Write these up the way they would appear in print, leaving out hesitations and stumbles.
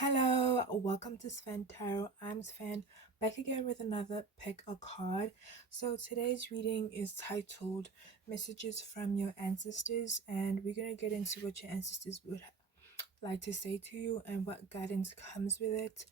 Hello, welcome to Sven Tarot. I'm Sven, back again with another pick a card. So today's reading is titled Messages from Your Ancestors, and we're going to get into what your ancestors would like to say to you and what guidance comes with it.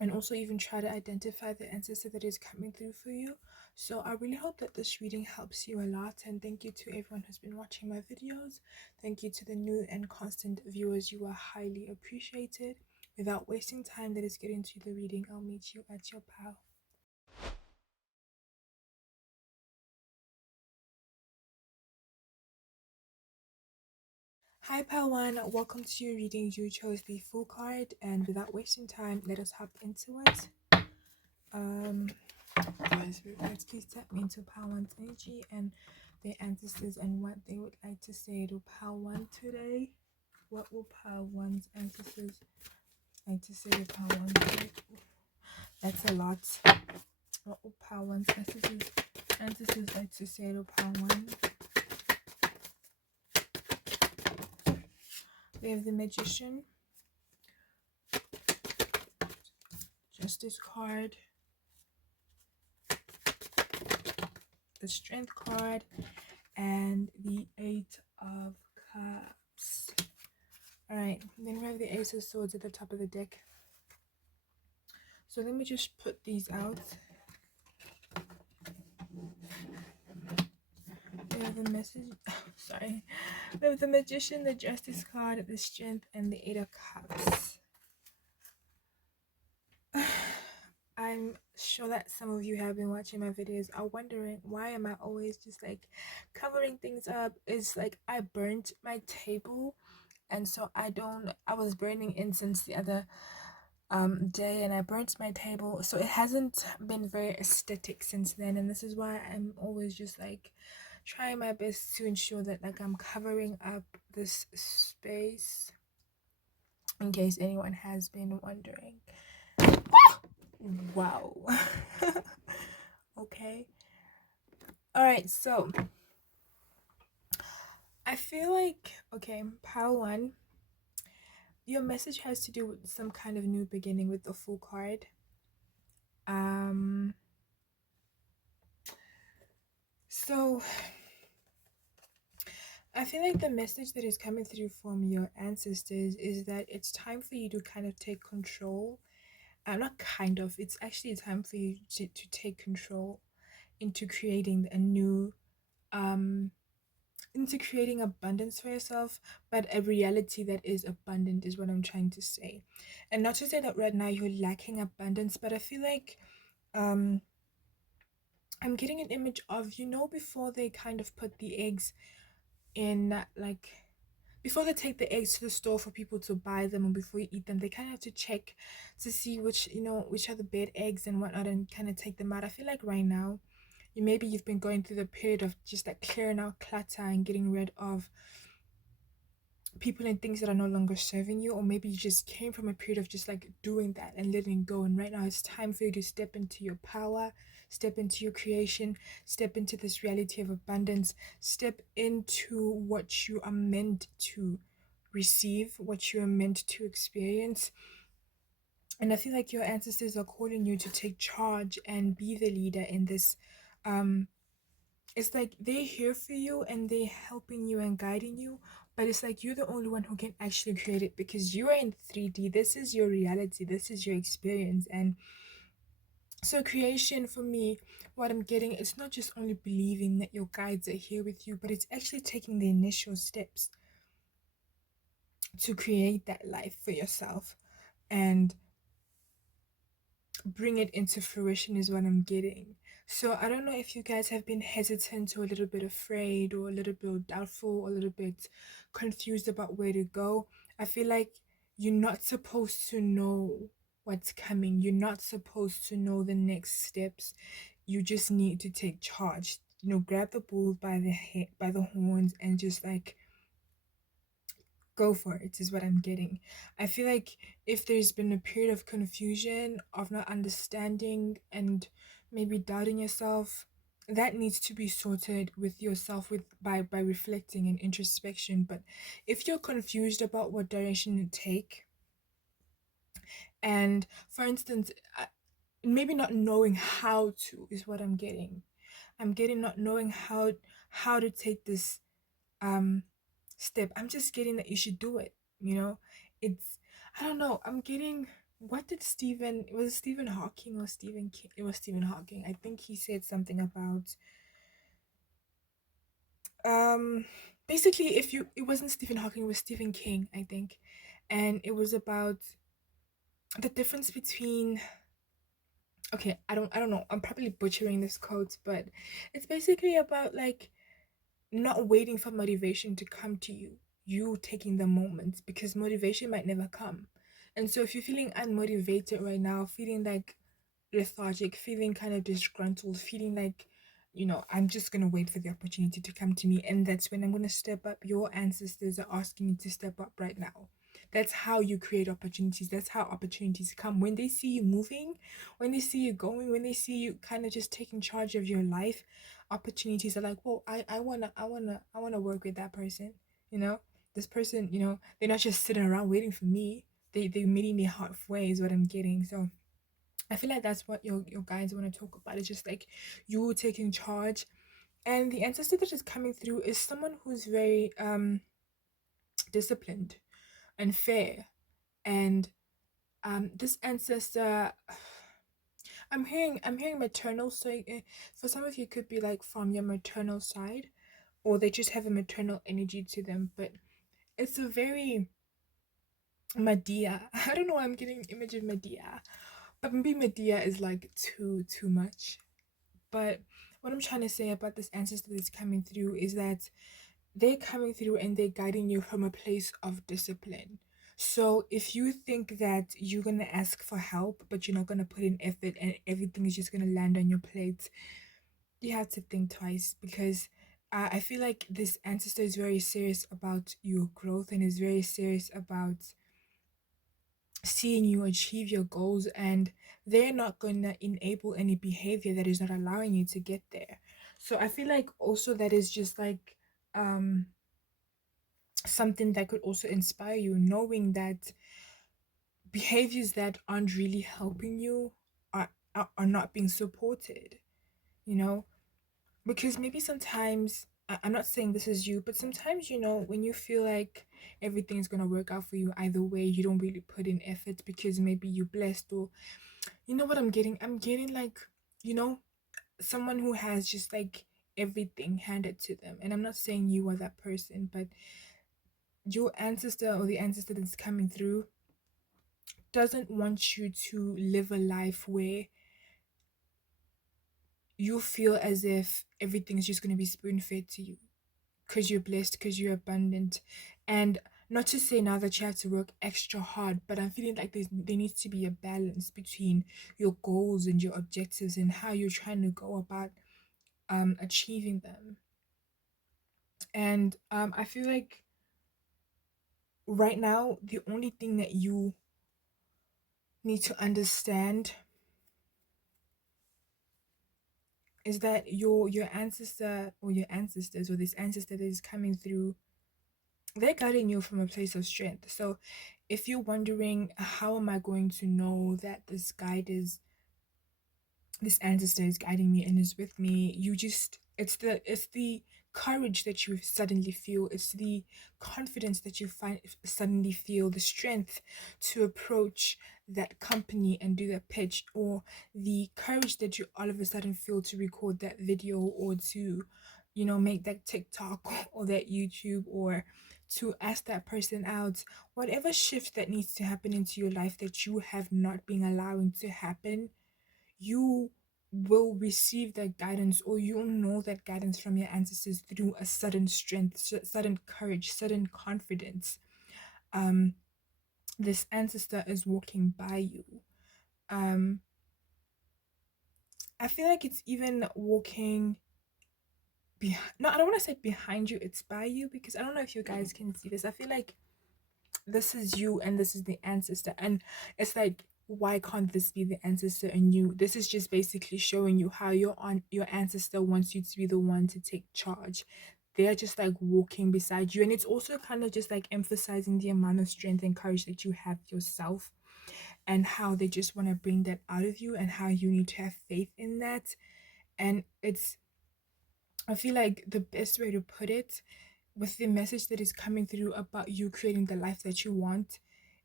And also even try to identify the ancestor that is coming through for you. So I really hope that this reading helps you a lot, and thank you to everyone who's been watching my videos. Thank you to the new and constant viewers. You are highly appreciated. Without wasting time, let us get into the reading. I'll meet you at your pile. Hi pile 1, welcome to your reading. You chose the full card, and without wasting time, let us hop into it. Guys, let's please tap me into pile 1's energy and their ancestors and what they would like to say to pile 1 today. What will pile 1's ancestors like to say to pile 1 today? That's a lot. What will pile 1's ancestors like to say to pile 1? We have the Magician, Justice card, the Strength card, and the 8 of Cups. Alright, then we have the Ace of Swords at the top of the deck. So let me just put these out. We have the message, sorry. We have the Magician, the Justice card, the Strength, and the 8 of Cups. I'm sure that some of you have been watching my videos are wondering, why am I always just like covering things up? It's like I burnt my table, and so I was burning incense the other day, and I burnt my table, so it hasn't been very aesthetic since then, and this is why I'm always just like trying my best to ensure that like I'm covering up this space, in case anyone has been wondering. Wow. Okay. All right, so I feel like, okay, pile 1, your message has to do with some kind of new beginning with the Fool card. So I feel like the message that is coming through from your ancestors is that it's time for you to kind of take control. Not kind of, it's actually time for you to take control into creating a new, into creating abundance for yourself, but a reality that is abundant is what I'm trying to say. And not to say that right now you're lacking abundance, but I feel like, I'm getting an image of, before they kind of put the eggs in, like, before they take the eggs to the store for people to buy them, or before you eat them, they kind of have to check to see which are the bad eggs and whatnot, and kind of take them out. I feel like right now, you've been going through the period of just like clearing out clutter and getting rid of people and things that are no longer serving you, or maybe you just came from a period of just like doing that and letting go, and right now it's time for you to step into your power, step into your creation, step into this reality of abundance, step into what you are meant to receive, what you are meant to experience. And I feel like your ancestors are calling you to take charge and be the leader in this. It's like they're here for you and they're helping you and guiding you, but it's like you're the only one who can actually create it, because you are in 3D. This is your reality, this is your experience. And so creation, for me, what I'm getting, it's not just only believing that your guides are here with you, but it's actually taking the initial steps to create that life for yourself and bring it into fruition, is what I'm getting. So I don't know if you guys have been hesitant or a little bit afraid or a little bit doubtful or a little bit confused about where to go. I feel like you're not supposed to know what's coming. You're not supposed to know the next steps. You just need to take charge. Grab the bull by the head, by the horns, and just like go for it, is what I'm getting. I feel like if there's been a period of confusion, of not understanding, and maybe doubting yourself, that needs to be sorted with yourself, with by reflecting and introspection. But if you're confused about what direction to take, and for instance, maybe not knowing how to is what I'm getting not knowing how to take this um step. I'm just getting that you should do it, you know. It's, I don't know, I'm getting, what did Stephen, was it Stephen Hawking or Stephen King? It was Stephen Hawking. I think he said something about um basically, if you, it wasn't Stephen Hawking, it was Stephen King, I think. And it was about the difference between, okay, I don't know, I'm probably butchering this quote, but it's basically about like not waiting for motivation to come to you, you taking the moment, because motivation might never come. And so if you're feeling unmotivated right now, feeling like lethargic, feeling kind of disgruntled, feeling like, I'm just going to wait for the opportunity to come to me, and that's when I'm going to step up. Your ancestors are asking you to step up right now. That's how you create opportunities. That's how opportunities come. When they see you moving, when they see you going, when they see you kind of just taking charge of your life, opportunities are like, whoa, I wanna work with that person. You know, this person, they're not just sitting around waiting for me. They're meeting me halfway is what I'm getting. So I feel like that's what your guys want to talk about. It's just like you taking charge. And the ancestor that is coming through is someone who's very disciplined and fair. And this ancestor, I'm hearing maternal, so for some of you it could be like from your maternal side, or they just have a maternal energy to them. But it's a very Medea. I don't know why I'm getting image of Medea, but maybe Medea is like too much. But what I'm trying to say about this ancestor that's coming through is that they're coming through and they're guiding you from a place of discipline. So if you think that you're gonna ask for help, but you're not gonna put in effort and everything is just gonna land on your plate, you have to think twice, because I feel like this ancestor is very serious about your growth and is very serious about seeing you achieve your goals, and they're not going to enable any behavior that is not allowing you to get there. So I feel like also that is just like um something that could also inspire you, knowing that behaviors that aren't really helping you are not being supported, you know. Because maybe sometimes, I'm not saying this is you, but sometimes, when you feel like everything's gonna work out for you either way, you don't really put in effort because maybe you're blessed, or you know what I'm getting like, you know someone who has just like everything handed to them. And I'm not saying you are that person, but your ancestor or the ancestor that's coming through doesn't want you to live a life where you feel as if everything's just going to be spoon fed to you, because you're blessed, because you're abundant. And not to say now that you have to work extra hard, but I'm feeling like there needs to be a balance between your goals and your objectives and how you're trying to go about achieving them. And I feel like right now the only thing that you need to understand is that your ancestor or your ancestors or this ancestor that is coming through, they're guiding you from a place of strength. So if you're wondering, how am I going to know that this ancestor is guiding me and is with me, you just, it's the courage that you suddenly feel, it's the confidence that you find suddenly feel, the strength to approach that company and do that pitch, or the courage that you all of a sudden feel to record that video, or to make that TikTok or that YouTube, or to ask that person out. Whatever shift that needs to happen into your life that you have not been allowing to happen, you will receive that guidance, or you'll know that guidance from your ancestors through a sudden strength, sudden courage, sudden confidence. um this ancestor is walking by you. um I feel like it's even walking behind, no, I don't want to say behind you, it's by you, because I don't know if you guys can see this. I feel like this is you and this is the ancestor, and it's like why can't this be the ancestor in you? This is just basically showing you how your ancestor wants you to be the one to take charge. They're just like walking beside you, and it's also kind of just like emphasizing the amount of strength and courage that you have yourself, and how they just want to bring that out of you, and how you need to have faith in that. And it's, I feel like the best way to put it, with the message that is coming through about you creating the life that you want,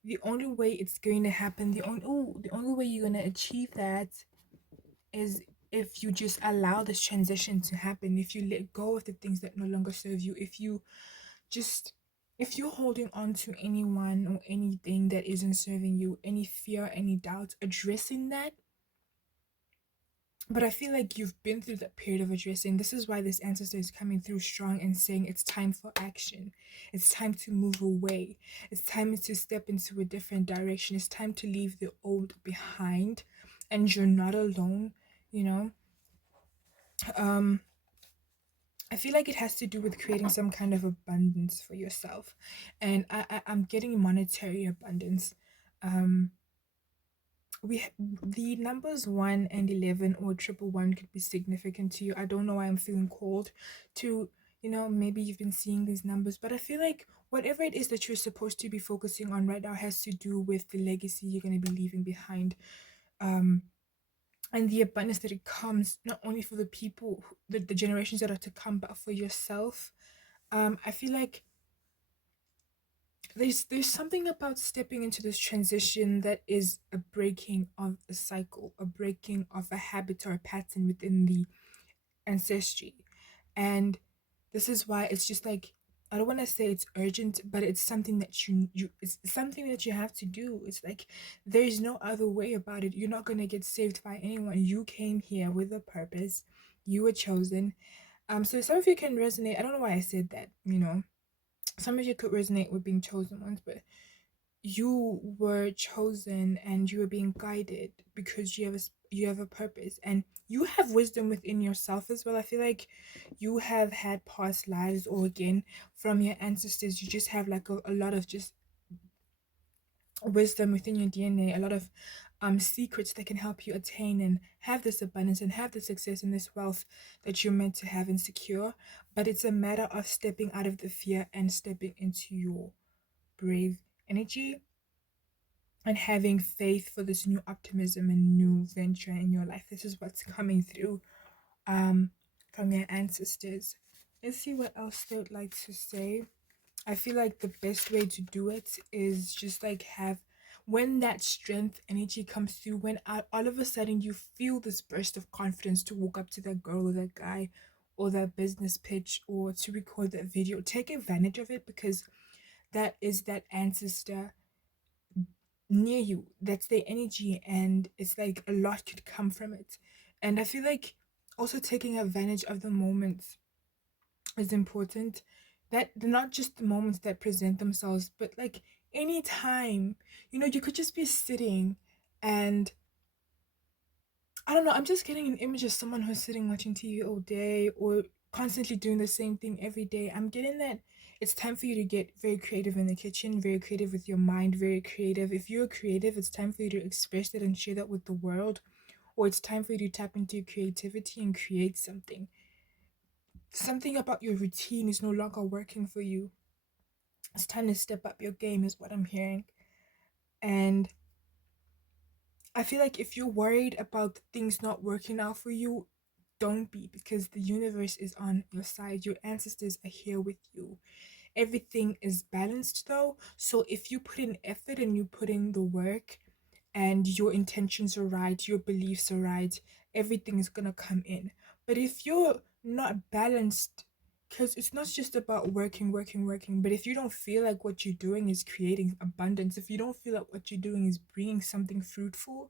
the only way it's going to happen, the only way you're going to achieve that is if you just allow this transition to happen, if you let go of the things that no longer serve you, if you just, if you're holding on to anyone or anything that isn't serving you, any fear, any doubt, addressing that. But I feel like you've been through that period of addressing. This is why this ancestor is coming through strong and saying it's time for action. It's time to move away. It's time to step into a different direction. It's time to leave the old behind. And you're not alone, you know? Um, I feel like it has to do with creating some kind of abundance for yourself. And I'm getting monetary abundance. Um, the numbers 1 and 11 or triple one could be significant to you. I don't know why I'm feeling called to, maybe you've been seeing these numbers, but I feel like whatever it is that you're supposed to be focusing on right now has to do with the legacy you're going to be leaving behind. um and the abundance that it comes not only for the people the generations that are to come, but for yourself. I feel like there's something about stepping into this transition that is a breaking of a cycle, a breaking of a habit or a pattern within the ancestry. And this is why it's just like, I don't want to say it's urgent, but it's something that you it's something that you have to do. It's like there's no other way about it. You're not going to get saved by anyone. You came here with a purpose. You were chosen. So some of you can resonate. I don't know why I said that, some of you could resonate with being chosen ones, but you were chosen and you were being guided because you have a purpose, and you have wisdom within yourself as well. I feel like you have had past lives, or again from your ancestors, you just have like a lot of just wisdom within your DNA, a lot of secrets that can help you attain and have this abundance and have the success and this wealth that you're meant to have and secure. But it's a matter of stepping out of the fear and stepping into your brave energy and having faith for this new optimism and new venture in your life. This is what's coming through um from your ancestors. Let's see what else they would like to say. I feel like the best way to do it is just like have, when that strength energy comes through, when all of a sudden you feel this burst of confidence to walk up to that girl or that guy or that business pitch or to record that video, take advantage of it, because that is that ancestor near you. That's their energy, and it's like a lot could come from it. And I feel like also taking advantage of the moments is important. That not just the moments that present themselves, but like any time, you could just be sitting and I don't know, I'm just getting an image of someone who's sitting watching TV all day or constantly doing the same thing every day. I'm getting that it's time for you to get very creative in the kitchen, very creative with your mind, very creative. If you're creative, it's time for you to express that and share that with the world, or it's time for you to tap into your creativity and create something. Something about your routine is no longer working for you. It's time to step up your game, is what I'm hearing. And I feel like if you're worried about things not working out for you, don't be, because the universe is on your side. Your ancestors are here with you. Everything is balanced though. So if you put in effort and you put in the work and your intentions are right, your beliefs are right, everything is gonna come in. But if you're not balanced, because it's not just about working, but if you don't feel like what you're doing is creating abundance, if you don't feel like what you're doing is bringing something fruitful,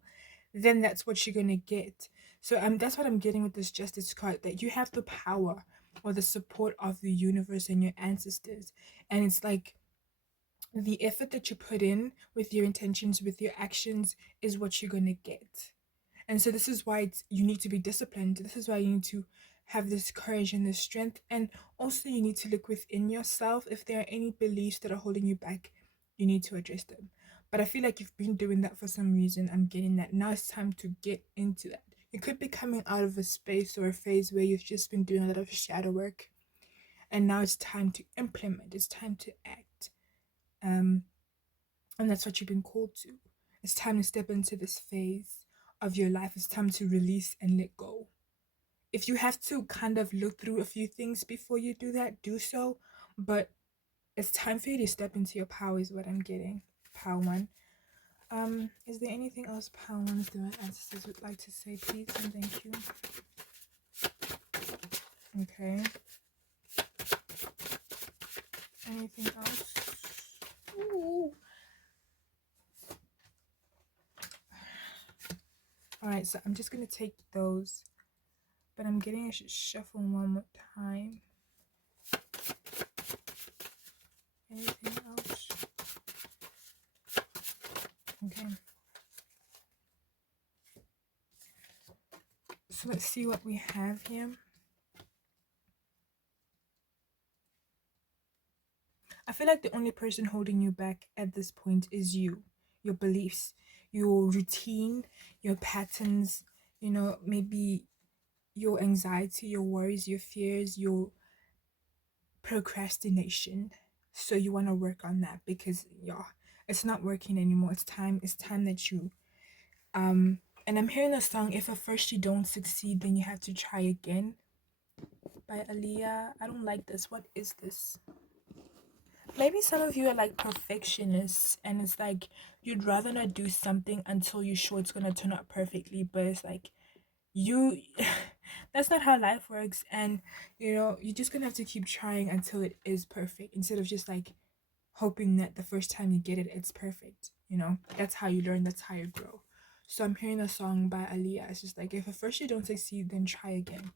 then that's what you're gonna get. So that's what I'm getting with this justice card, that you have the power or the support of the universe and your ancestors. And it's like the effort that you put in with your intentions, with your actions, is what you're gonna get. And so this is why you need to be disciplined. This is why you need to have this courage and this strength. And also you need to look within yourself. If there are any beliefs that are holding you back, you need to address them. But I feel like you've been doing that for some reason. I'm getting that. Now it's time to get into that. You could be coming out of a space or a phase where you've just been doing a lot of shadow work, and now it's time to implement. It's time to act. Um, and that's what you've been called to. It's time to step into this phase of your life. It's time to release and let go. If you have to kind of look through a few things before you do that, do so. But it's time for you to step into your power, is what I'm getting. Power one. Is there anything else power ones that my ancestors would like to say, please and thank you? Okay. Anything else? Ooh. Alright, so I'm just gonna take those, but I'm getting I should shuffle one more time. Anything else? Okay. So let's see what we have here. I feel like the only person holding you back at this point is you, your beliefs, your routine, your patterns, maybe your anxiety, your worries, your fears, your procrastination. So you want to work on that because yeah, it's not working anymore. It's time that you and I'm hearing a song, if at first you don't succeed, then you have to try again, by Aaliyah. I don't like this. What is this? Maybe some of you are like perfectionists, and it's like you'd rather not do something until you're sure it's gonna turn out perfectly, but it's like you that's not how life works. And you're just gonna have to keep trying until it is perfect, instead of just like hoping that the first time you get it, it's perfect. That's how you learn, that's how you grow. So I'm hearing a song by Aaliyah. It's just like, if at first you don't succeed, then try again.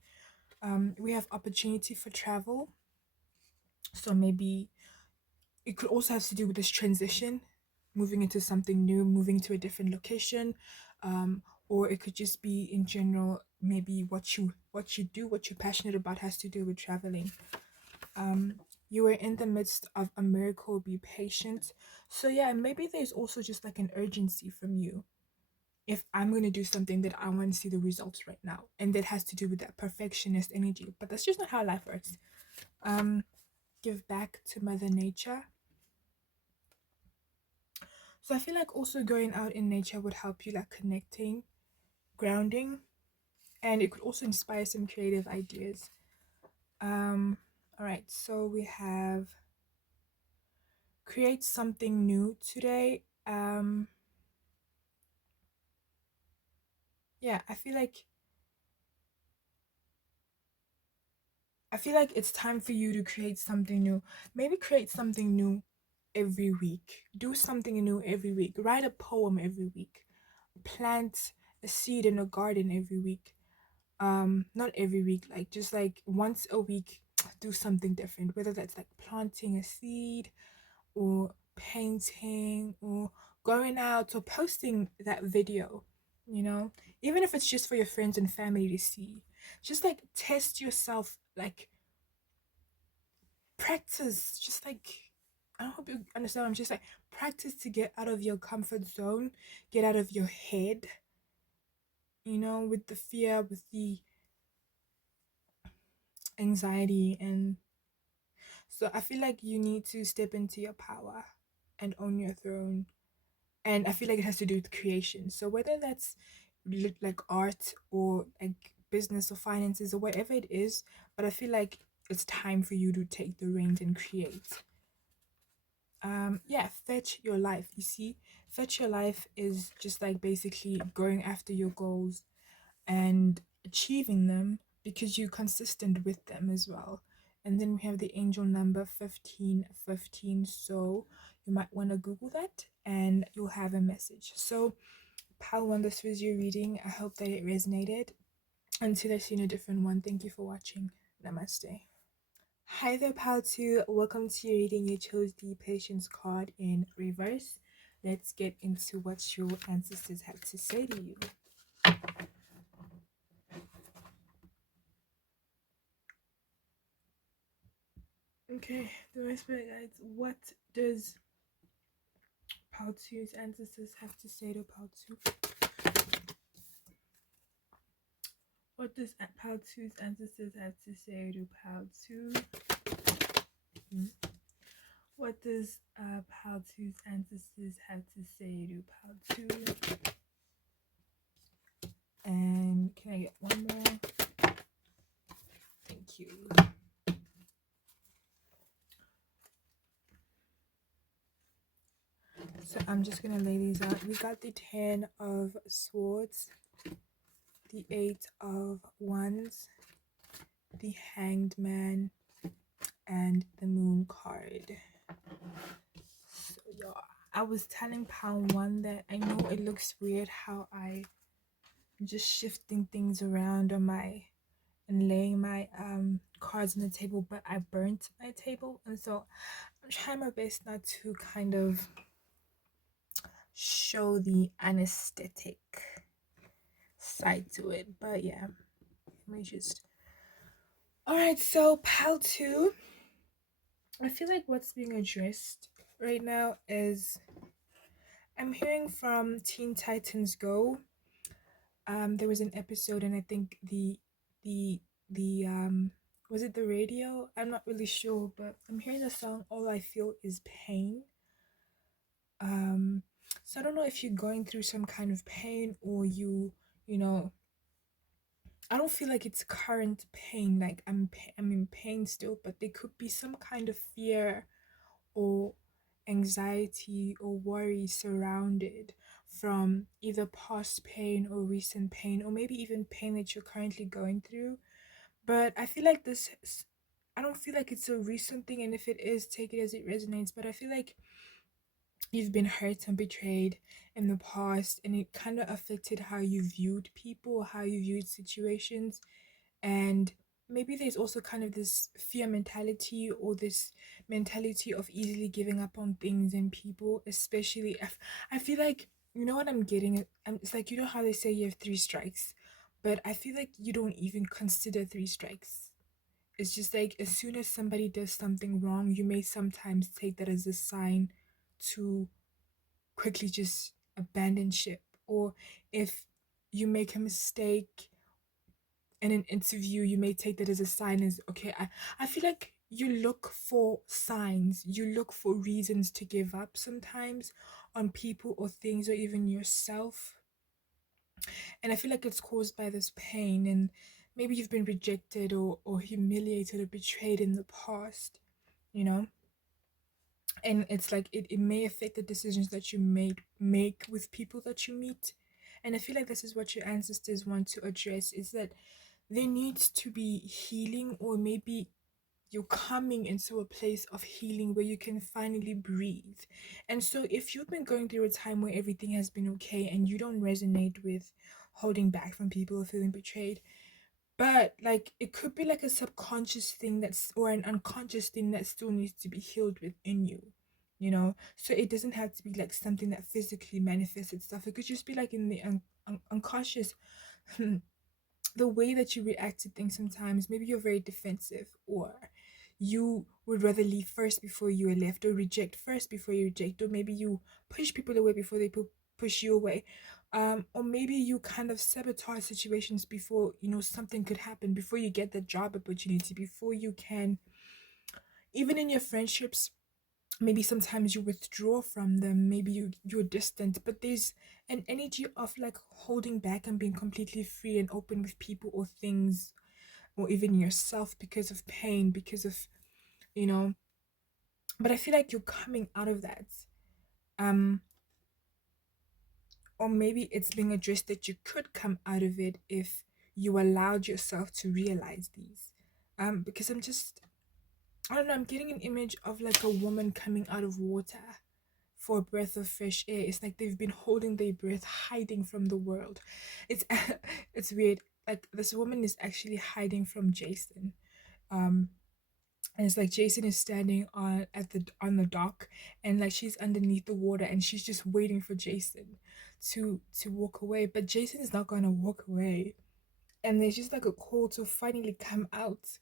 We have opportunity for travel. So maybe it could also have to do with this transition, moving into something new, moving to a different location, or it could just be in general, maybe what you do, what you're passionate about has to do with traveling. You are in the midst of a miracle, be patient. So yeah, maybe there's also just like an urgency from you. If I'm going to do something, that I want to see the results right now, and that has to do with that perfectionist energy, but that's just not how life works. Give back to Mother Nature. So I feel like also going out in nature would help you, like connecting, grounding, and it could also inspire some creative ideas. All right, so we have create something new today. Yeah, I feel like it's time for you to create something new. Maybe create something new every week. Do something new every week. Write a poem every week. Plant a seed in a garden every week. Not every week, like just like once a week, do something different, whether that's like planting a seed, or painting, or going out, or posting that video, you know even if it's just for your friends and family to see. Just like test yourself, like practice, just like, I hope you understand what I'm just like, practice to get out of your comfort zone, get out of your head, with the fear, with the anxiety. And so I feel like you need to step into your power and own your throne. And I feel like it has to do with creation. So whether that's like art, or like business or finances or whatever it is, but I feel like it's time for you to take the reins and create. Yeah, fetch your life. You see, fetch your life is just like basically going after your goals and achieving them because you're consistent with them as well. And then we have the angel number 1515. So you might want to Google that and you'll have a message. So, Pal 1, this was your reading. I hope that it resonated. Until I see a different one, thank you for watching. Namaste. Hi there, Pal 2. Welcome to your reading. You chose the patience card in reverse. Let's get into what your ancestors had to say to you. Okay, the my spirit guides. What does Paltu's ancestors have to say to Paltu? What does Paltu's ancestors have to say to Paltu? Hmm? What does Paltu's ancestors have to say to Paltu? And can I get one more? Thank you. So I'm just gonna lay these out. We got the 10 of Swords, the 8 of Wands, the Hanged Man, and the Moon card. So yeah, I was telling Pound 1 that I know it looks weird how I'm just shifting things around on my and laying my cards on the table, but I burnt my table, and so I'm trying my best not to kind of show the anesthetic side to it. But yeah, let me just. Alright, so pal 2. I feel like what's being addressed right now is I'm hearing from Teen Titans Go. There was an episode, and I think the was it the radio? I'm not really sure, but I'm hearing the song "All I Feel Is Pain." Um, so I don't know if you're going through some kind of pain, or you know, I don't feel like it's current pain. Like I'm in pain still, but there could be some kind of fear or anxiety or worry surrounded from either past pain or recent pain, or maybe even pain that you're currently going through. But I feel like I don't feel like it's a recent thing, and if it is, take it as it resonates. But I feel like you've been hurt and betrayed in the past, and it kind of affected how you viewed people, how you viewed situations. And maybe there's also kind of this fear mentality, or this mentality of easily giving up on things and people, especially if I feel like, you know what I'm getting at? It's like, you know how they say you have 3 strikes, but I feel like you don't even consider 3 strikes. It's just like as soon as somebody does something wrong, you may sometimes take that as a sign to quickly just abandon ship. Or if you make a mistake in an interview, you may take that as a sign as, okay, I feel like you look for signs, you look for reasons to give up sometimes on people or things or even yourself. And I feel like it's caused by this pain, and maybe you've been rejected or humiliated or betrayed in the past, you know? And it's like it may affect the decisions that you make with people that you meet. And I feel like this is what your ancestors want to address, is that there needs to be healing, or maybe you're coming into a place of healing where you can finally breathe. And so if you've been going through a time where everything has been okay and you don't resonate with holding back from people or feeling betrayed, but like it could be like a subconscious thing that's, or an unconscious thing that still needs to be healed within you, you know? So it doesn't have to be like something that physically manifests itself. It could just be like in the unconscious. The way that you react to things sometimes, maybe you're very defensive, or you would rather leave first before you are left, or reject first before you reject, or maybe you push people away before they push you away. Or maybe you kind of sabotage situations before, you know, something could happen, before you get the job opportunity, before you can, even in your friendships, maybe sometimes you withdraw from them, maybe you're distant, but there's an energy of like holding back and being completely free and open with people or things, or even yourself, because of pain, because of, you know. But I feel like you're coming out of that. um or maybe it's being addressed that you could come out of it if you allowed yourself to realize these. Because I don't know, I'm getting an image of like a woman coming out of water for a breath of fresh air. It's like they've been holding their breath, hiding from the world. It's it's weird. Like this woman is actually hiding from Jason. Um, and it's like Jason is standing on the dock, and like she's underneath the water, and she's just waiting for Jason to walk away. But Jason is not gonna walk away, and there's just like a call to finally come out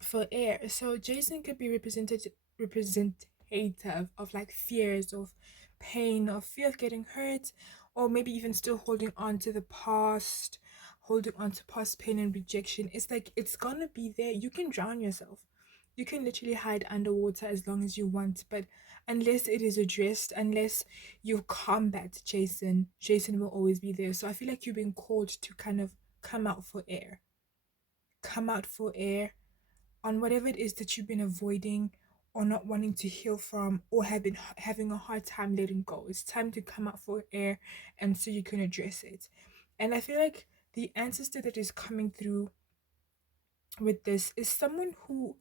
for air. So Jason could be represented represent creative of like fears of pain or fear of getting hurt, or maybe even still holding on to the past, holding on to past pain and rejection. It's like it's gonna be there. You can drown yourself. You can literally hide underwater as long as you want, but unless it is addressed, unless you combat Jason, Jason will always be there. So I feel like you've been called to kind of come out for air. Come out for air on whatever it is that you've been avoiding or not wanting to heal from or have been having a hard time letting go. It's time to come out for air and so you can address it. And I feel like the ancestor that is coming through with this is someone who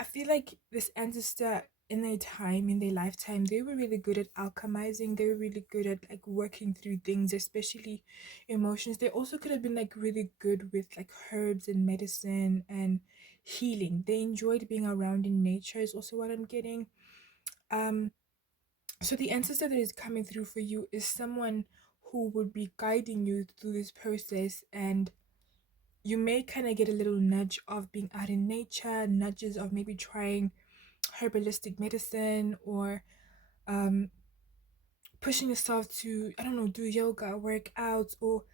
I feel like this ancestor in their time, in their lifetime, they were really good at alchemizing. They were really good at like working through things, especially emotions. They also could have been like really good with like herbs and medicine and healing. They enjoyed being around in nature is also what I'm getting. Um, so the ancestor that is coming through for you is someone who would be guiding you through this process, and you may kind of get a little nudge of being out in nature, nudges of maybe trying herbalistic medicine or um pushing yourself to, I don't know, do yoga, work out, or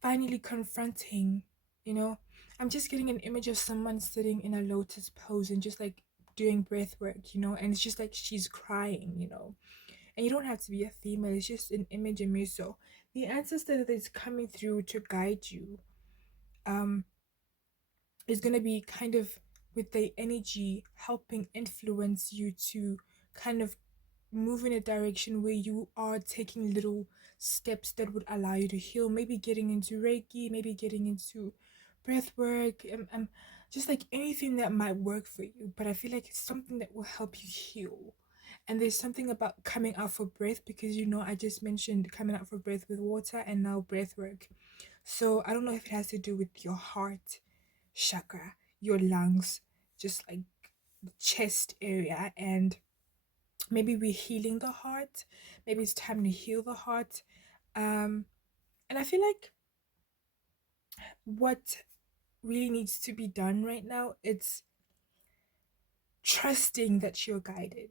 finally confronting, you know. I'm just getting an image of someone sitting in a lotus pose and just like doing breath work, you know, and it's just like she's crying, you know. And you don't have to be a female, it's just an image in me. So the ancestor that is coming through to guide you um is going to be kind of with the energy helping influence you to kind of move in a direction where you are taking little steps that would allow you to heal, maybe getting into reiki, maybe getting into breath work, just like anything that might work for you. But I feel like it's something that will help you heal. And there's something about coming out for breath, because you know I just mentioned coming out for breath with water and now breath work. So I don't know if it has to do with your heart chakra, your lungs, just like the chest area, and maybe we're healing the heart. Maybe it's time to heal the heart. Um, and I feel like what really needs to be done right now, it's trusting that you're guided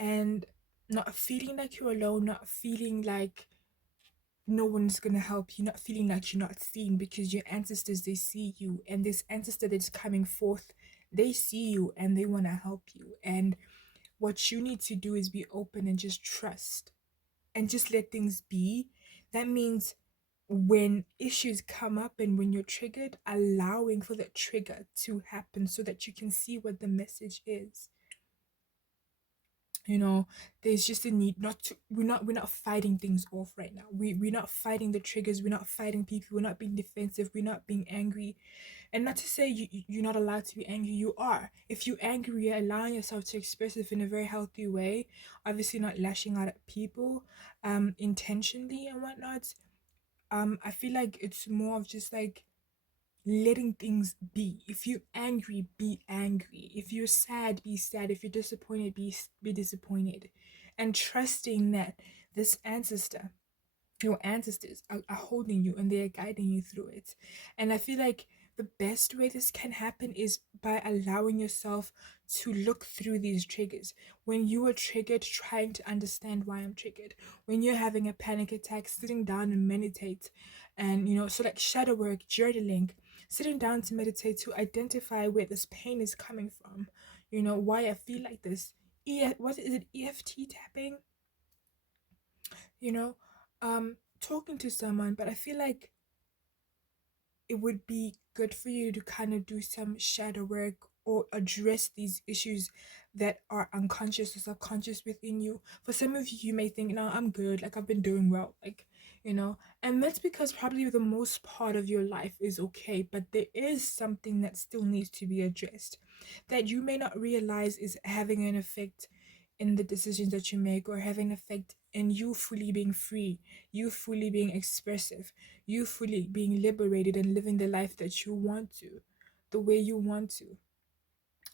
and not feeling like you're alone, not feeling like no one's gonna help you, not feeling like you're not seen, because your ancestors, they see you, and this ancestor that's coming forth, they see you and they want to help you. And what you need to do is be open and just trust and just let things be. That means when issues come up and when you're triggered, allowing for that trigger to happen so that you can see what the message is. You know, there's just a need not to, we're not fighting things off right now. We're not fighting the triggers, we're not fighting people, we're not being defensive, we're not being angry. And not to say you're not allowed to be angry, you are. If you're angry, you're allowing yourself to express it in a very healthy way, obviously not lashing out at people intentionally and whatnot. I feel like it's more of just like letting things be. If you're angry, be angry. If you're sad, be sad. If you're disappointed, be disappointed. And trusting that this ancestor, your ancestors are holding you and they are guiding you through it. And I feel like the best way this can happen is by allowing yourself to look through these triggers. When you are triggered, trying to understand why I'm triggered. When you're having a panic attack, sitting down and meditate. And, you know, so like shadow work, journaling, sitting down to meditate to identify where this pain is coming from. You know, why I feel like this. What is it? EFT tapping? You know, talking to someone. But I feel like it would be good for you to kind of do some shadow work or address these issues that are unconscious or subconscious within you. For some of you, you may think, no, I'm good, like I've been doing well, like, you know, and that's because probably the most part of your life is okay, but there is something that still needs to be addressed that you may not realize is having an effect in the decisions that you make, or having an effect in you fully being free, you fully being expressive, you fully being liberated and living the life that you want to, the way you want to.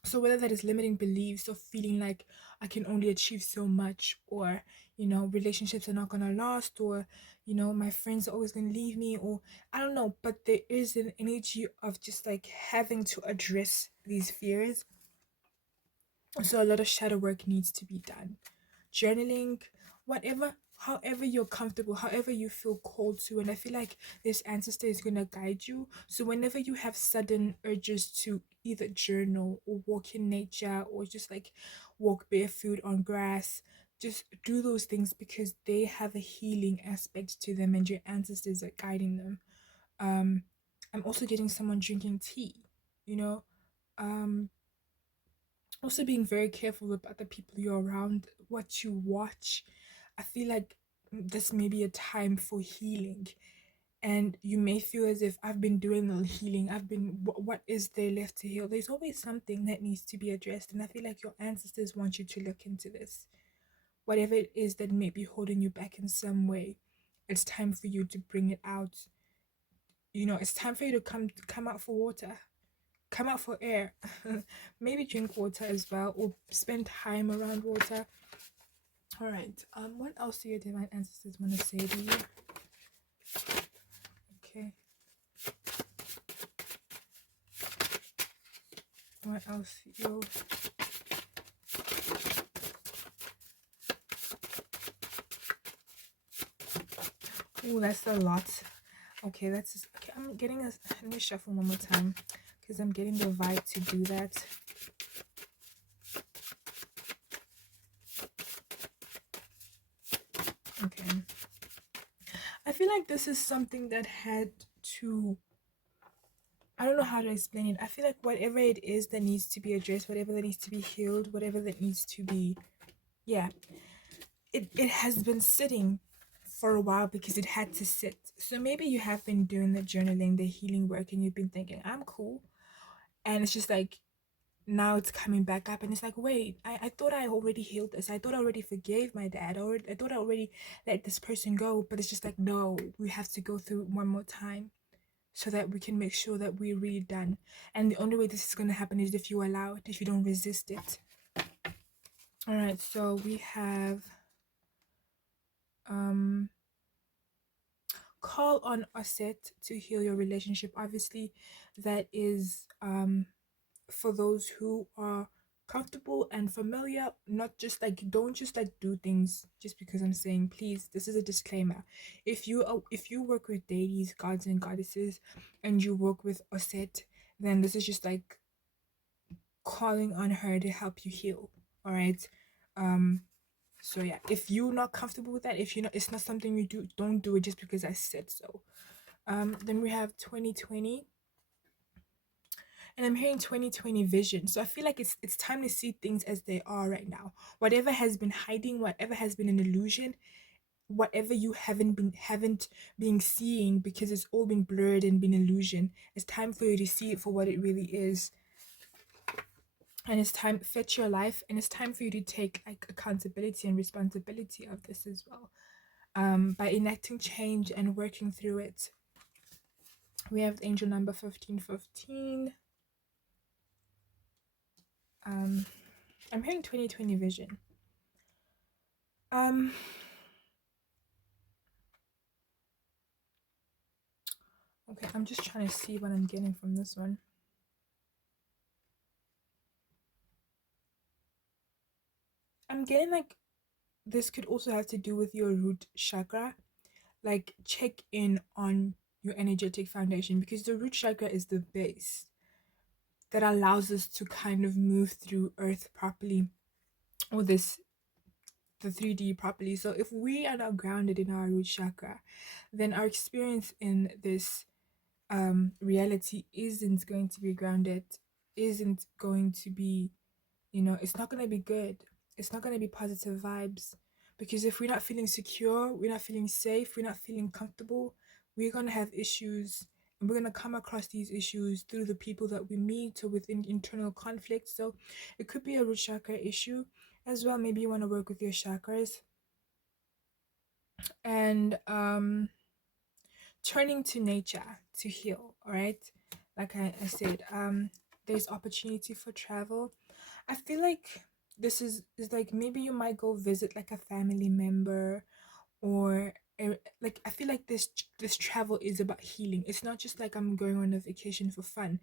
So whether that is limiting beliefs of feeling like I can only achieve so much, or you know, relationships are not gonna last, or you know, my friends are always gonna leave me, or I don't know, but there is an energy of just like having to address these fears So a lot of shadow work needs to be done. Journaling, whatever, however you're comfortable, however you feel called to. And I feel like this ancestor is going to guide you. So whenever you have sudden urges to either journal or walk in nature or just like walk barefoot on grass, just do those things because they have a healing aspect to them and your ancestors are guiding them. um I'm also getting someone drinking tea, you know. um Also being very careful about the people you're around, what you watch. I feel like this may be a time for healing, and you may feel as if I've been doing the healing, I've been what is there left to heal? There's always something that needs to be addressed, and I feel like your ancestors want you to look into this. Whatever it is that may be holding you back in some way, it's time for you to bring it out. You know, it's time for you to come out for water, come out for air. Maybe drink water as well, or spend time around water. All right. What else do your divine ancestors want to say to you? Okay. What else? Yo. Oh, that's a lot. Okay, that's just, okay. I'm getting a. Let me shuffle one more time, because I'm getting the vibe to do that. Okay. I feel like this is something that had to. I don't know how to explain it. I feel like whatever it is that needs to be addressed, whatever that needs to be healed, whatever that needs to be, yeah, it has been sitting for a while because it had to sit. So maybe you have been doing the journaling, the healing work, and you've been thinking, I'm cool. And it's just like, now it's coming back up, and it's like, wait, I thought I already healed this. I thought I already forgave my dad, or I thought I already let this person go. But it's just like, no, we have to go through it one more time so that we can make sure that we're really done. And the only way this is going to happen is if you allow it, if you don't resist it. All right, so we have um call on Osset to heal your relationship. Obviously, that is for those who are comfortable and familiar, not just like, don't just like do things just because I'm saying. Please, this is a disclaimer. If you work with deities, gods and goddesses, and you work with Osset, then this is just like calling on her to help you heal. All right. um so yeah, if you're not comfortable with that, if you know it's not something you do, don't do it just because I said so. Then we have 2020, and I'm hearing 2020 vision. So I feel like it's time to see things as they are right now. Whatever has been hiding, whatever has been an illusion, whatever you haven't been seeing because it's all been blurred and been illusion, it's time for you to see it for what it really is. And it's time, fetch your life, and it's time for you to take like accountability and responsibility of this as well, by enacting change and working through it. We have angel number 1515. I'm hearing 2020 vision. Um okay, I'm just trying to see what I'm getting from this one. I'm getting like this could also have to do with your root chakra. Like, check in on your energetic foundation, because the root chakra is the base that allows us to kind of move through earth properly, or this the 3D properly. So if we are not grounded in our root chakra, then our experience in this reality isn't going to be grounded, isn't going to be, it's not going to be good. It's not going to be positive vibes, because if we're not feeling secure, we're not feeling safe, we're not feeling comfortable, we're going to have issues, and we're going to come across these issues through the people that we meet or within internal conflict. So it could be a root chakra issue as well. Maybe you want to work with your chakras. And turning to nature to heal. All right, like I said, there's opportunity for travel. I feel like this is like, maybe you might go visit like a family member, or like I feel like this travel is about healing. It's not just like I'm going on a vacation for fun.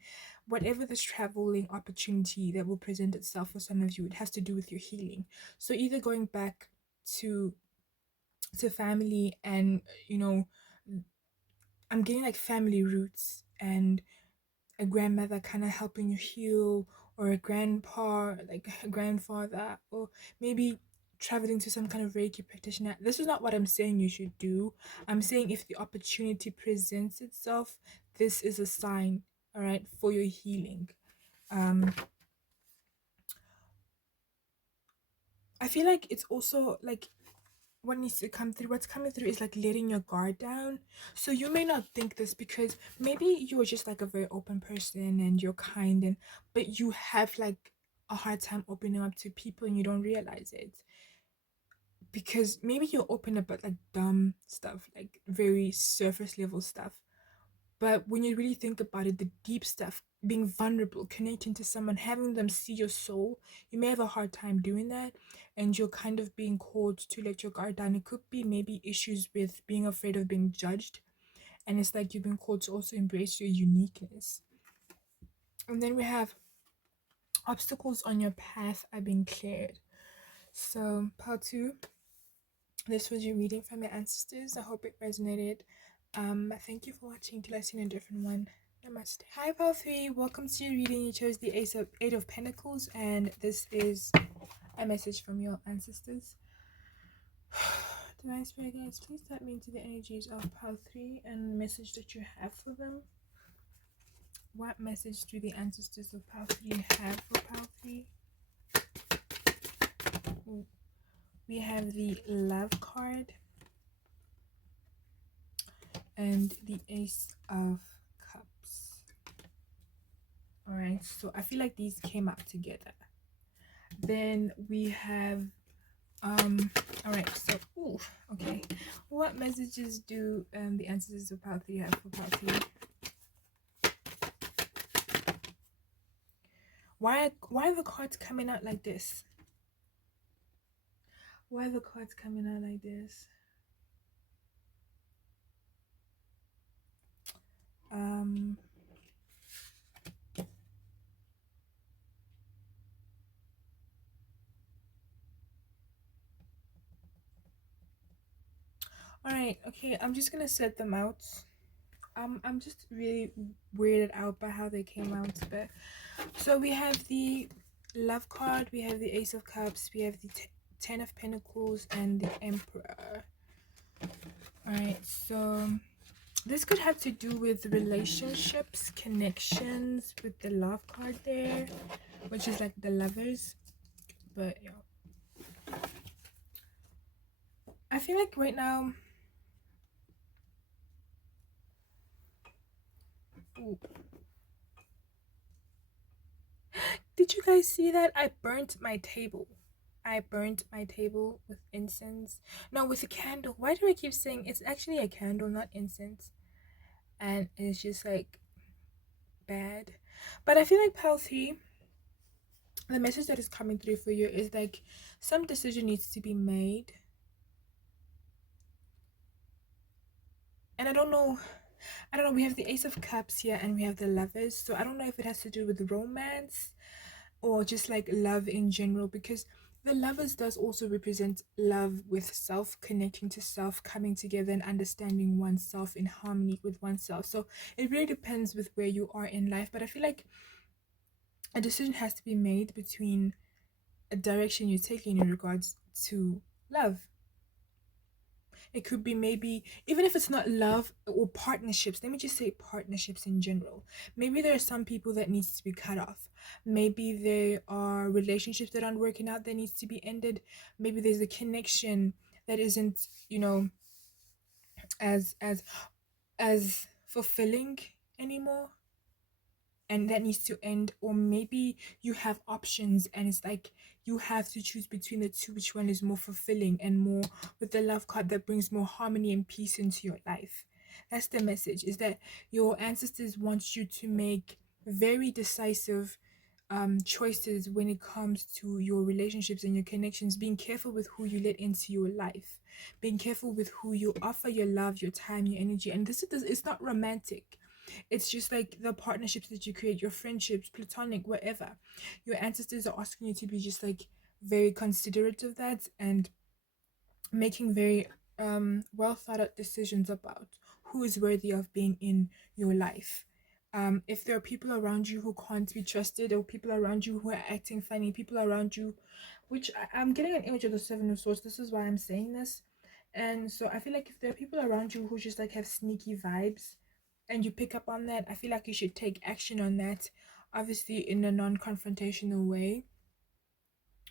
Whatever this traveling opportunity that will present itself for some of you, it has to do with your healing. So either going back to family, and I'm getting like family roots and a grandmother kind of helping you heal, or a grandpa, like a grandfather, or maybe traveling to some kind of Reiki practitioner. This is not what I'm saying you should do. I'm saying if the opportunity presents itself, this is a sign, all right, for your healing. Um, I feel like it's also like what needs to come through, what's coming through is like letting your guard down. So you may not think this because maybe you're just like a very open person and you're kind, and but you have like a hard time opening up to people and you don't realize it because maybe you're open about like dumb stuff, like very surface level stuff. But when you really think about it, the deep stuff, being vulnerable, connecting to someone, having them see your soul, you may have a hard time doing that. And you're kind of being called to let your guard down. It could be maybe issues with being afraid of being judged. And it's like you've been called to also embrace your uniqueness. And then we have obstacles on your path are being cleared. So, part two, this was your reading from your ancestors. I hope it resonated. Thank you for watching. Till I see a different one. Namaste. Hi, Pal 3. Welcome to your reading. You chose the Eight of Pentacles, and this is a message from your ancestors. Divine Spirit Guides, please tap me into the energies of Pal 3 and the message that you have for them. What message do the ancestors of Pal 3 have for Pal 3? We have the Love card and the Ace of Cups. Alright, so I feel like these came out together. Then we have alright, so okay. What messages do the ancestors of Pal 3 have for Pal 3? Why are the cards coming out like this? Why are the cards coming out like this? Alright, okay, I'm just gonna set them out. I'm just really weirded out by how they came out, but so we have the Love card, we have the Ace of Cups, we have the Ten of Pentacles, and the Emperor. Alright, so this could have to do with relationships, connections, with the Love card there, which is like the lovers. But yeah, I feel like right now, ooh, did you guys see that? I burnt my table. I burnt my table with incense. No, with a candle. Why do I keep saying it's actually a candle, not incense? And it's just like bad. But I feel like Palsy, the message that is coming through for you is like some decision needs to be made. And I don't know, we have the Ace of Cups here and we have the Lovers. So I don't know if it has to do with romance or just like love in general, because the Lovers does also represent love with self, connecting to self, coming together and understanding oneself in harmony with oneself. So it really depends with where you are in life, but I feel like a decision has to be made between a direction you're taking in regards to love. It could be maybe, even if it's not love or partnerships, let me just say partnerships in general. Maybe there are some people that needs to be cut off. Maybe there are relationships that aren't working out that needs to be ended. Maybe there's a connection that isn't, as fulfilling anymore, and that needs to end. Or maybe you have options and it's like you have to choose between the two, which one is more fulfilling and more with the Love card that brings more harmony and peace into your life. That's the message, is that your ancestors want you to make very decisive choices when it comes to your relationships and your connections. Being careful with who you let into your life, being careful with who you offer your love, your time, your energy. And this is, it's not romantic, it's just like the partnerships that you create, your friendships, platonic, whatever. Your ancestors are asking you to be just like very considerate of that, and making very well thought out decisions about who is worthy of being in your life. If there are people around you who can't be trusted, or people around you who are acting funny, people around you, which I'm getting an image of the Seven of Swords. This is why I'm saying this. And so I feel like if there are people around you who just like have sneaky vibes, and you pick up on that, I feel like you should take action on that, obviously in a non-confrontational way,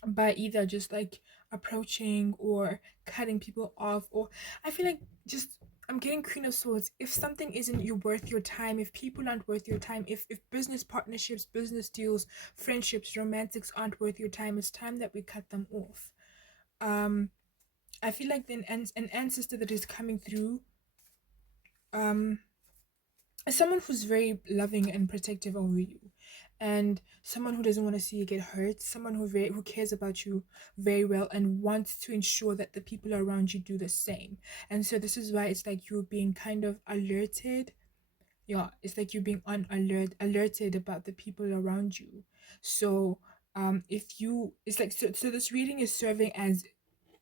by either just like approaching or cutting people off. Or I feel like just, I'm getting Queen of Swords. If something isn't you worth your time, if people aren't worth your time, if business partnerships, business deals, friendships, romantics aren't worth your time, it's time that we cut them off. um I feel like then an ancestor that is coming through, um someone who's very loving and protective over you, and someone who doesn't want to see you get hurt, someone who cares about you very well and wants to ensure that the people around you do the same. And so this is why it's like you're being kind of alerted. Yeah, it's like you're being on alerted about the people around you. So if you, it's like, so this reading is serving as,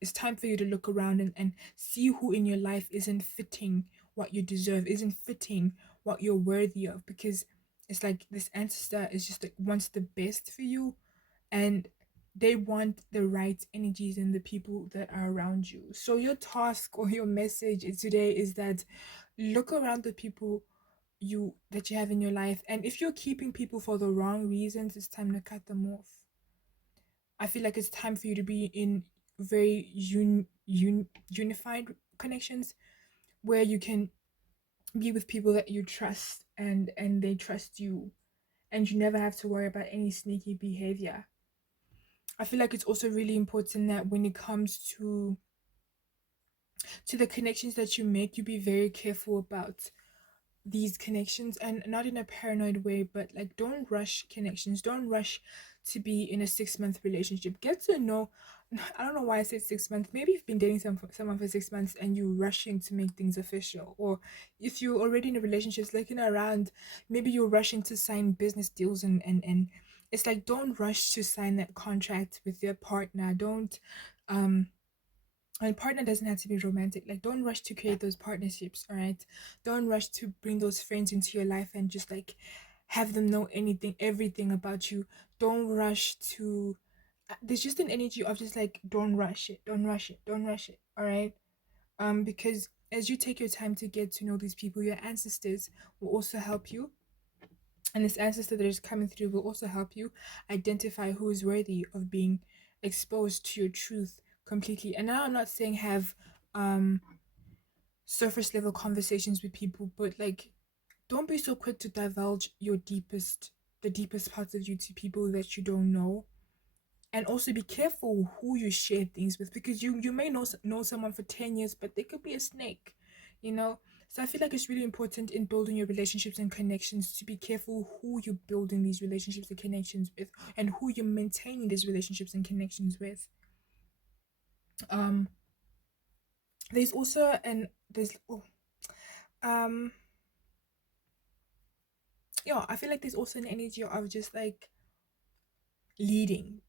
it's time for you to look around and see who in your life isn't fitting what you deserve, isn't fitting what you're worthy of. Because it's like this ancestor is just like wants the best for you, and they want the right energies in the people that are around you. So your task or your message today is that look around the people that you have in your life, and if you're keeping people for the wrong reasons, it's time to cut them off. I feel like it's time for you to be in very unified connections, where you can be with people that you trust, and they trust you, and you never have to worry about any sneaky behavior. I feel like it's also really important that when it comes to the connections that you make, you be very careful about these connections, and not in a paranoid way, but like don't rush connections, don't rush to be in a 6 month relationship. Get to know, I don't know why I said 6 months. Maybe you've been dating someone for 6 months and you're rushing to make things official. Or if you're already in a relationship, looking around, maybe you're rushing to sign business deals, and it's like don't rush to sign that contract with your partner. Don't um and partner doesn't have to be romantic. Like don't rush to create those partnerships, all right? Don't rush to bring those friends into your life and just like have them know anything, everything about you. Don't rush to, there's just an energy of just like don't rush it, don't rush it, don't rush it, all right? Because as you take your time to get to know these people, your ancestors will also help you, and this ancestor that is coming through will also help you identify who is worthy of being exposed to your truth completely. And now I'm not saying have um surface level conversations with people, but like don't be so quick to divulge the deepest parts of you to people that you don't know. And also be careful who you share things with, because you may know someone for 10 years, but they could be a snake, you know. So I feel like it's really important in building your relationships and connections to be careful who you're building these relationships and connections with, and who you're maintaining these relationships and connections with. um there's also an there's oh, um yeah, I feel like there's also an energy of just like leading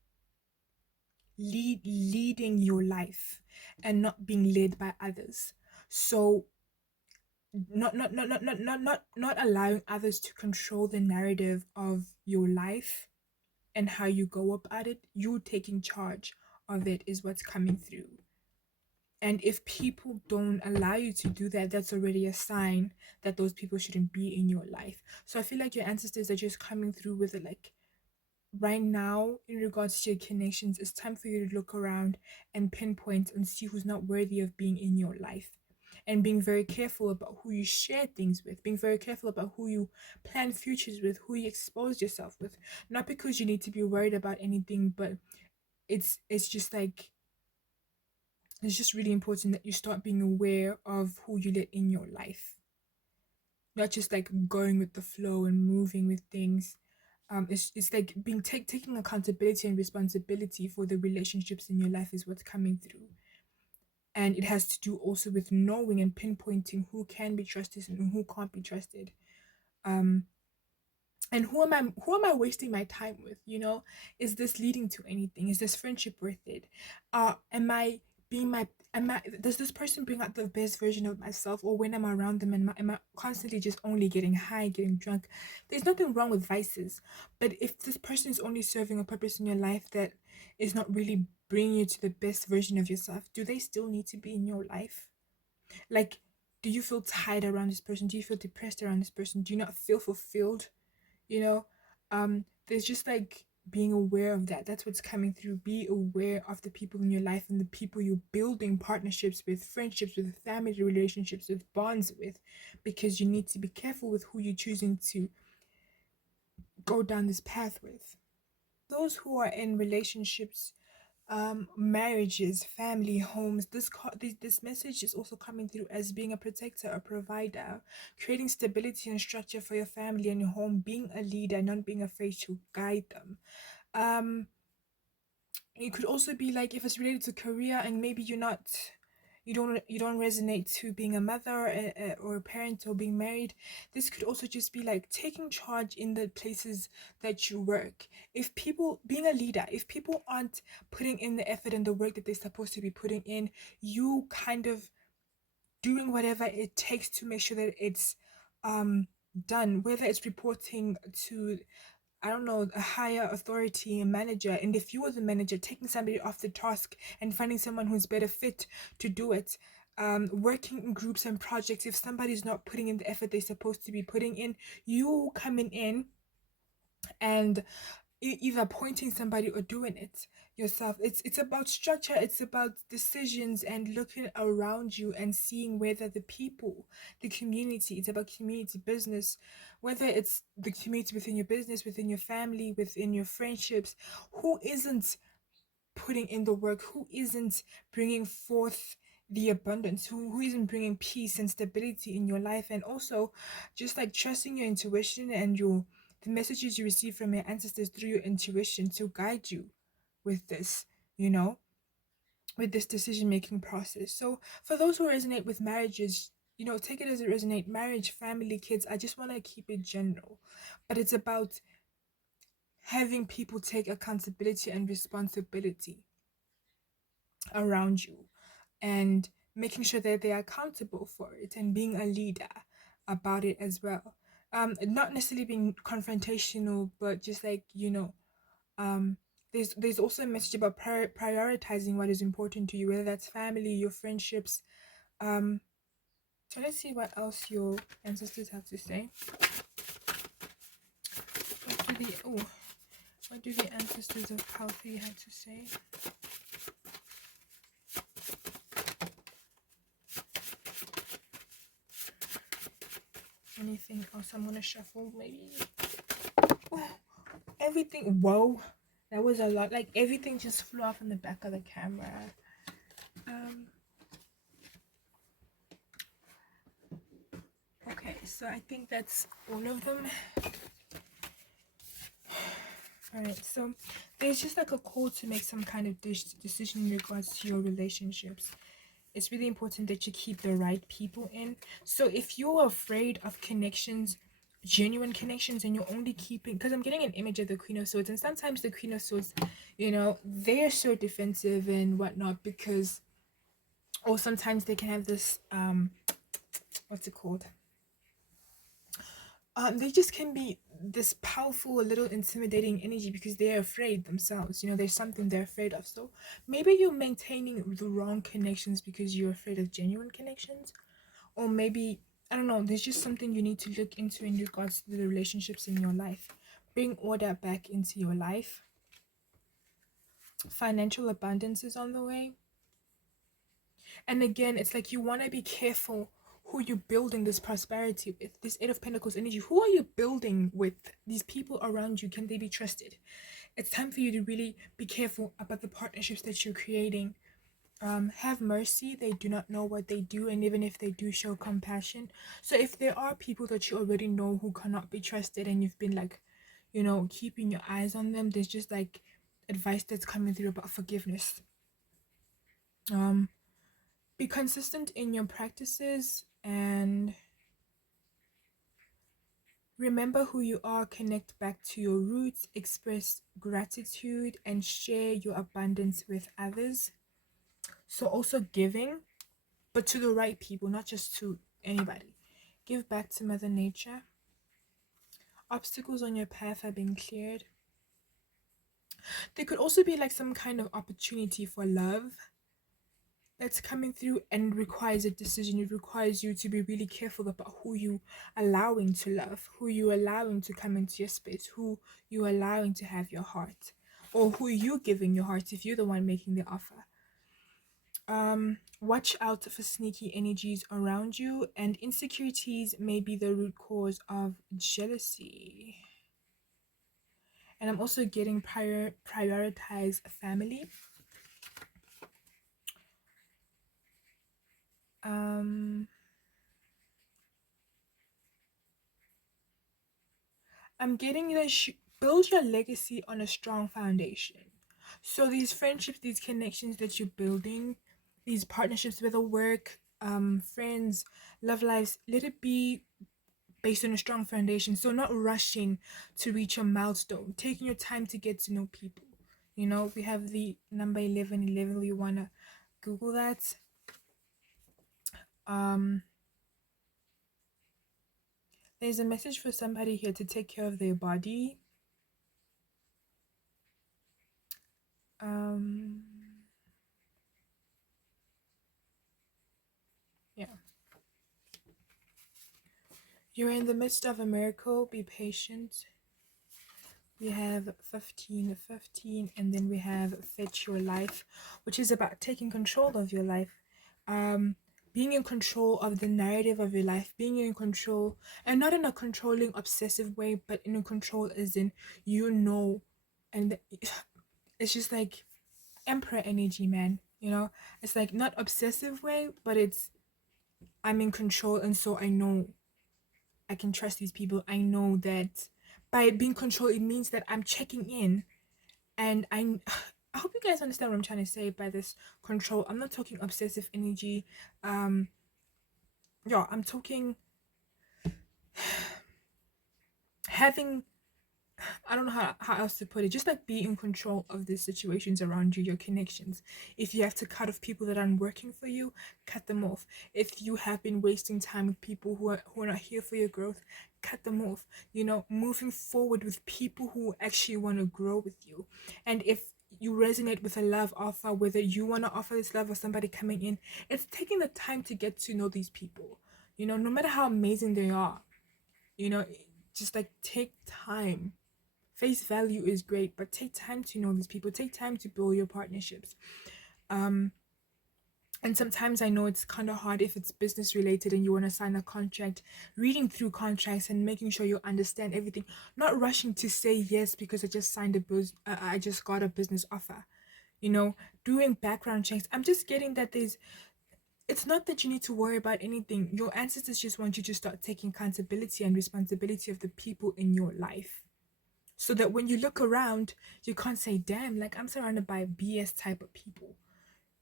leading your life, and not being led by others. So not allowing others to control the narrative of your life and how you go about it. You taking charge of it is what's coming through. And if people don't allow you to do that, that's already a sign that those people shouldn't be in your life. So I feel like your ancestors are just coming through with it, like right now in regards to your connections. It's time for you to look around and pinpoint and see who's not worthy of being in your life, and being very careful about who you share things with, being very careful about who you plan futures with, who you expose yourself with. Not because you need to be worried about anything, but it's just like, it's just really important that you start being aware of who you let in your life, not just like going with the flow and moving with things. It's like being taking accountability and responsibility for the relationships in your life is what's coming through. And it has to do also with knowing and pinpointing who can be trusted and who can't be trusted. um and who am I wasting my time with, is this leading to anything? Is this friendship worth it? Am I being my am I Does this person bring out the best version of myself? Or when I'm around them, and am I constantly just only getting high, getting drunk? There's nothing wrong with vices, but if this person is only serving a purpose in your life that is not really bringing you to the best version of yourself, do they still need to be in your life? Like, do you feel tired around this person? Do you feel depressed around this person? Do you not feel fulfilled? you know there's just like being aware of that. That's what's coming through. Be aware of the people in your life and the people you're building partnerships with, friendships with, family relationships with, bonds with, because you need to be careful with who you're choosing to go down this path with. Those who are in relationships, marriages, family, homes, this message is also coming through as being a protector, a provider, creating stability and structure for your family and your home, being a leader, not being afraid to guide them. um it could also be like, if it's related to career and maybe you don't resonate to being a mother, or a parent, or being married. This could also just be like taking charge in the places that you work. If people Being a leader, if people aren't putting in the effort and the work that they're supposed to be putting in, you kind of doing whatever it takes to make sure that it's done, whether it's reporting to, I don't know, a higher authority, a manager. And if you were the manager, taking somebody off the task and finding someone who's better fit to do it. Working in groups and projects, if somebody's not putting in the effort they're supposed to be putting in, you coming in and either appointing somebody or doing it yourself. It's about structure, it's about decisions and looking around you and seeing whether the people, the community, it's about community business, whether it's the community within your business, within your family, within your friendships, who isn't putting in the work, who isn't bringing forth the abundance, who isn't bringing peace and stability in your life. And also just like trusting your intuition and the messages you receive from your ancestors through your intuition to guide you with this, you know with this decision making process. So for those who resonate with marriages, take it as it resonate. Marriage, family, kids, I just want to keep it general, but it's about having people take accountability and responsibility around you, and making sure that they're accountable for it, and being a leader about it as well. Not necessarily being confrontational, but just like, um there's also a message about prioritizing what is important to you, whether that's family, your friendships. So let's see what else your ancestors have to say. What do the ancestors of healthy have to say? Anything else I'm gonna shuffle, maybe? Oh, everything. Whoa, that was a lot. Like, everything just flew off in the back of the camera. Okay, so I think that's all of them. Alright, so there's just like a call to make some kind of decision in regards to your relationships. It's really important that you keep the right people in. So if you're afraid of connections, genuine connections, and you're only keeping, because I'm getting an image of the Queen of Swords, and sometimes the Queen of Swords, they're so defensive and whatnot, because, or sometimes they can have this, what's it called? They just can be this powerful, a little intimidating energy because they're afraid themselves. There's something they're afraid of. So maybe you're maintaining the wrong connections because you're afraid of genuine connections. Or maybe, I don't know, there's just something you need to look into in regards to the relationships in your life. Bring order back into your life. Financial abundance is on the way. And again, it's like you want to be careful who you're building this prosperity with. This Eight of Pentacles energy, who are you building with? These people around you, can they be trusted? It's time for you to really be careful about the partnerships that you're creating. Have mercy. They do not know what they do, and even if they do, show compassion. So if there are people that you already know who cannot be trusted, and you've been like, keeping your eyes on them. There's just like advice that's coming through about forgiveness. Um, be consistent in your practices and remember who you are, connect back to your roots, express gratitude, and share your abundance with others. So, also giving, but to the right people, not just to anybody. Give back to Mother Nature. Obstacles on your path are being cleared. There could also be like some kind of opportunity for love that's coming through and requires a decision. It requires you to be really careful about who you allowing to love, who you allowing to come into your space, who you allowing to have your heart, or who you giving your heart if you're the one making the offer. Watch out for sneaky energies around you, and insecurities may be the root cause of jealousy. And I'm also getting prioritize family. Um, I'm getting build your legacy on a strong foundation. So these friendships, these connections that you're building, these partnerships, whether work, friends, love lives, let it be based on a strong foundation. So not rushing to reach a milestone, taking your time to get to know people. We have the number 1111. You wanna Google that. Um, there's a message for somebody here to take care of their body. Um, yeah. You're in the midst of a miracle. Be patient. We have 1515, and then we have Fetch Your Life, which is about taking control of your life. Being in control of the narrative of your life, being in control, and not in a controlling, obsessive way, but in a control as in, and it's just like Emperor energy, man. It's like not obsessive way, but it's I'm in control, and so I know I can trust these people. I know that by being controlled, it means that I'm checking in, and I hope you guys understand what I'm trying to say by this control. I'm not talking obsessive energy. Yeah, I'm talking having, I don't know how else to put it. Just like be in control of the situations around you, your connections. If you have to cut off people that aren't working for you, cut them off. If you have been wasting time with people who are not here for your growth, cut them off. Moving forward with people who actually want to grow with you. And if you resonate with a love offer, whether you want to offer this love or somebody coming in, it's taking the time to get to know these people. No matter how amazing they are, you know, just like take time. Face value is great, but take time to know these people. Take time to build your partnerships. Um, and sometimes I know it's kind of hard if it's business related and you want to sign a contract, reading through contracts and making sure you understand everything, not rushing to say yes because I just got a business offer. Doing background checks. I'm just getting that it's not that you need to worry about anything. Your ancestors just want you to start taking accountability and responsibility of the people in your life. So that when you look around, you can't say, damn, like I'm surrounded by BS type of people.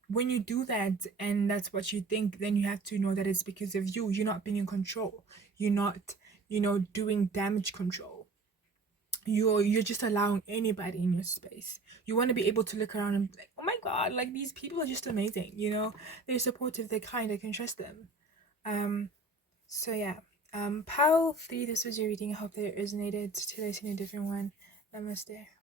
When you do that and that's what you think, then you have to know that it's because of you. You're not being in control. You're not, doing damage control. You're just allowing anybody in your space. You want to be able to look around and be like, oh my god, like these people are just amazing, They're supportive, they're kind, I can trust them. So yeah. Pal 3, this was your reading. I hope that it resonated. Till I see a different one. Namaste.